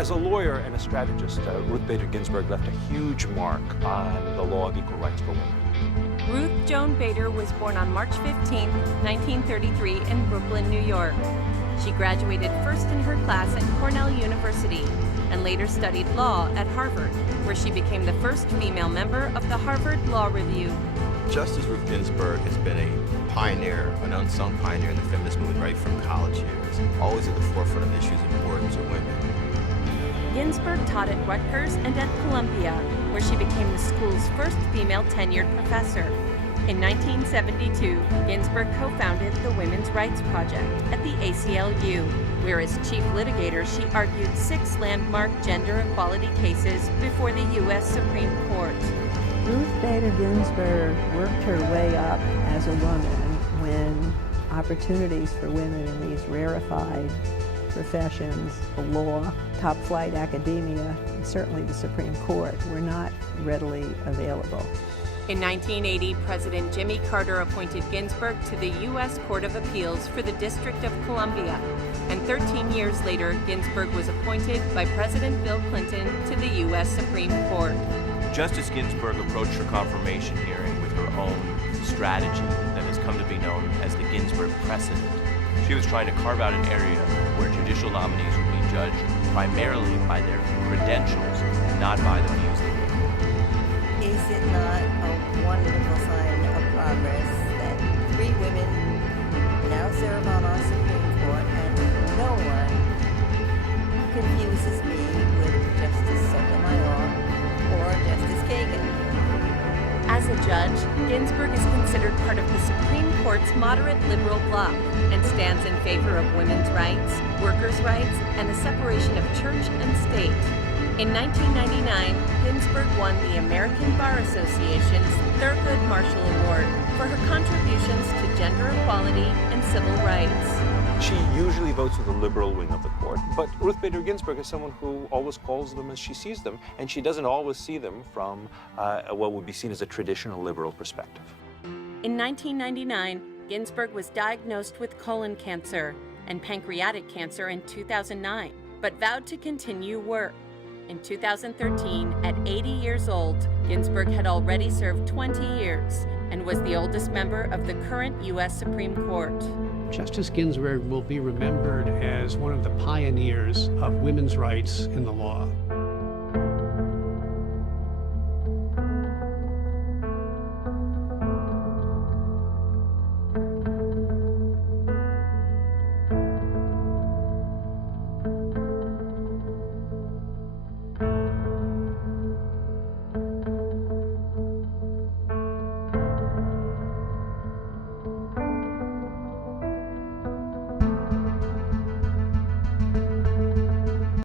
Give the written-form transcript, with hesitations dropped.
As a lawyer and a strategist, Ruth Bader Ginsburg left a huge mark on the law of equal rights for women. Ruth Joan Bader was born on March 15, 1933 in Brooklyn, New York. She graduated first in her class at Cornell University and later studied law at Harvard, where she became the first female member of the Harvard Law Review. Justice Ruth Ginsburg has been a pioneer, an unsung pioneer in the feminist movement right from college years, always at the forefront of issues important to women. Ginsburg taught at Rutgers and at Columbia, where she became the school's first female tenured professor. In 1972, Ginsburg co-founded the Women's Rights Project at the ACLU, where as chief litigator she argued 6 landmark gender equality cases before the U.S. Supreme Court. Ruth Bader Ginsburg worked her way up as a woman when opportunities for women in these rarefied professions, the law, top-flight academia, and certainly the Supreme Court, were not readily available. In 1980, President Jimmy Carter appointed Ginsburg to the U.S. Court of Appeals for the District of Columbia, and 13 years later, Ginsburg was appointed by President Bill Clinton to the U.S. Supreme Court. Justice Ginsburg approached her confirmation hearing with her own strategy that has come to be known as the Ginsburg precedent. She was trying to carve out an area where judicial nominees would be judged primarily by their credentials, not by the views they hold. Is it not a wonderful sign of progress that 3 women now serve on our Supreme Court and no one confuses me with Justice Sotomayor or Justice Kagan? As a judge, Ginsburg is considered part of the Supreme Court's moderate liberal bloc and stands in favor of women's rights, workers' rights, and the separation of church and state. In 1999, Ginsburg won the American Bar Association's Thurgood Marshall Award for her contributions to gender equality and civil rights. She usually votes with the liberal wing of the court, but Ruth Bader Ginsburg is someone who always calls them as she sees them, and she doesn't always see them from what would be seen as a traditional liberal perspective. In 1999, Ginsburg was diagnosed with colon cancer and pancreatic cancer in 2009, but vowed to continue work. In 2013, at 80 years old, Ginsburg had already served 20 years and was the oldest member of the current U.S. Supreme Court. Justice Ginsburg will be remembered as one of the pioneers of women's rights in the law.